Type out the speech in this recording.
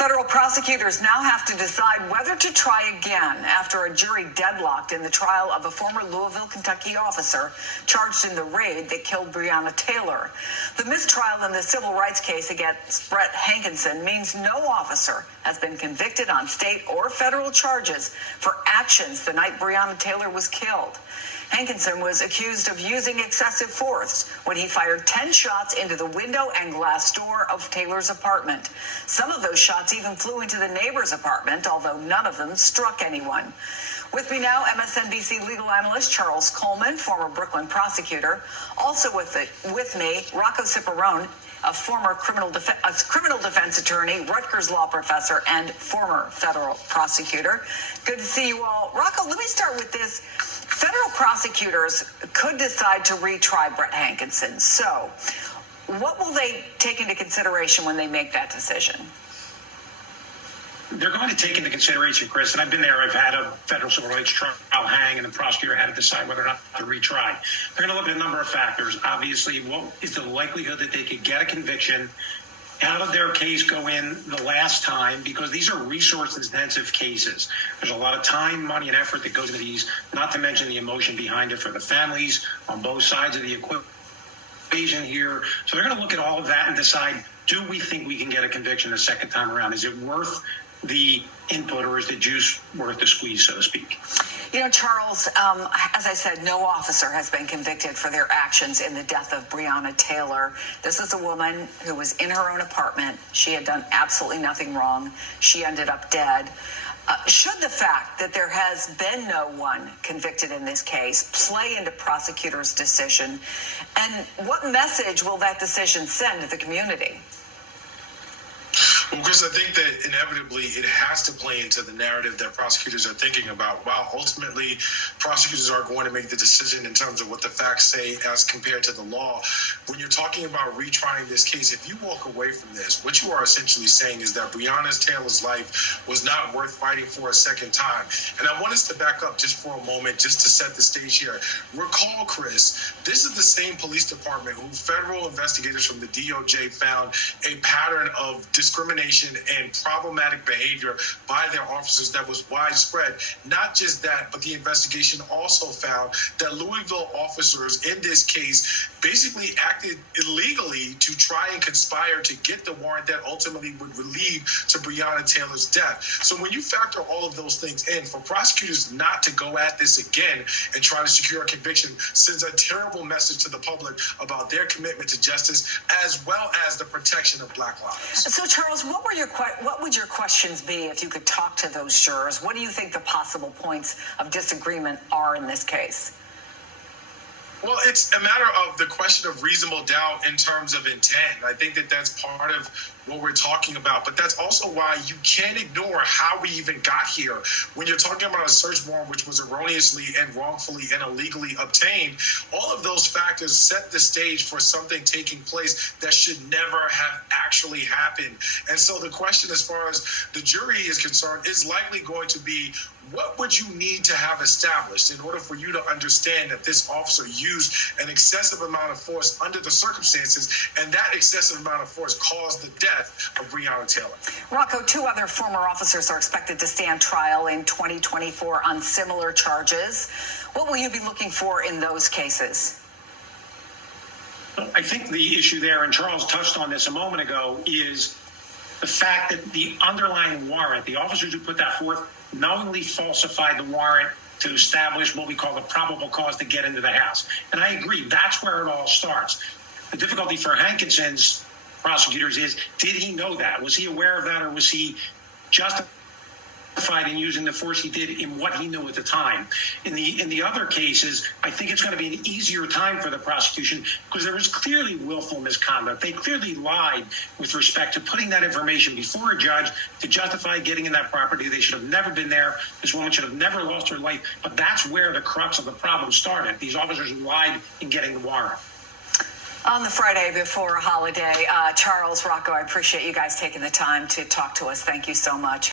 Federal prosecutors now have to decide whether to try again after a jury deadlocked in the trial of a former Louisville, Kentucky officer charged in the raid that killed Breonna Taylor. The mistrial in the civil rights case against Brett Hankison means no officer has been convicted on state or federal charges for actions the night Breonna Taylor was killed. Hankison was accused of using excessive force when he fired 10 shots into the window and glass door of Taylor's apartment. Some of those shots even flew into the neighbor's apartment, although none of them struck anyone. With me now, MSNBC legal analyst Charles Coleman, former Brooklyn prosecutor. Also with me, Rocco Cipparone, a former criminal defense attorney, Rutgers law professor, and former federal prosecutor. Good to see you all. Rocco, let me start with this. Federal prosecutors could decide to retry Brett Hankison. So what will they take into consideration when they make that decision? They're going to take into consideration, Chris, and I've been there. I've had a federal civil rights trial hang, and the prosecutor had to decide whether or not to retry. They're going to look at a number of factors. Obviously, what is the likelihood that they could get a conviction? How did their case go in the last time? Because these are resource-intensive cases. There's a lot of time, money, and effort that goes into these, not to mention the emotion behind it for the families on both sides of the equation here. So they're going to look at all of that and decide, do we think we can get a conviction the second time around? Is it worth the input, or is the juice worth the squeeze, so to speak? You know, Charles, as I said, no officer has been convicted for their actions in the death of Breonna Taylor. This is a woman who was in her own apartment. She had done absolutely nothing wrong. She ended up dead. Should the fact that there has been no one convicted in this case play into prosecutors' decision? And what message will that decision send to the community? Well, Chris, I think that inevitably it has to play into the narrative that prosecutors are thinking about. While ultimately prosecutors are going to make the decision in terms of what the facts say as compared to the law, when you're talking about retrying this case, if you walk away from this, what you are essentially saying is that Breonna Taylor's life was not worth fighting for a second time. And I want us to back up just for a moment, just to set the stage here. Recall, Chris, this is the same police department who federal investigators from the DOJ found a pattern of discrimination and problematic behavior by their officers that was widespread. Not just that, but the investigation also found that Louisville officers in this case basically acted illegally to try and conspire to get the warrant that ultimately would lead to Breonna Taylor's death. So when you factor all of those things in, for prosecutors not to go at this again and try to secure a conviction sends a terrible message to the public about their commitment to justice as well as the protection of Black lives. So, Charles, what would your questions be if you could talk to those jurors? What do you think the possible points of disagreement are in this case? Well, it's a matter of the question of reasonable doubt in terms of intent. I think that that's part of what we're talking about, but that's also why you can't ignore how we even got here. When you're talking about a search warrant which was erroneously and wrongfully and illegally obtained, all of those factors set the stage for something taking place that should never have actually happened. And so the question as far as the jury is concerned is likely going to be, what would you need to have established in order for you to understand that this officer used an excessive amount of force under the circumstances, and that excessive amount of force caused the death of Breonna Taylor? Rocco, 2 other former officers are expected to stand trial in 2024 on similar charges. What will you be looking for in those cases? I think the issue there, and Charles touched on this a moment ago, is the fact that the underlying warrant, the officers who put that forth, knowingly falsified the warrant to establish what we call the probable cause to get into the house. And I agree, that's where it all starts. The difficulty for Hankison's prosecutors is, did he know that? Was he aware of that, or was he justified in using the force he did in what he knew at the time? In the other cases, I think it's going to be an easier time for the prosecution because there was clearly willful misconduct. They clearly lied with respect to putting that information before a judge to justify getting in that property. They should have never been there. This woman should have never lost her life. But that's where the crux of the problem started. These officers lied in getting the warrant. On the Friday before a holiday, Charles, Rocco, I appreciate you guys taking the time to talk to us. Thank you so much.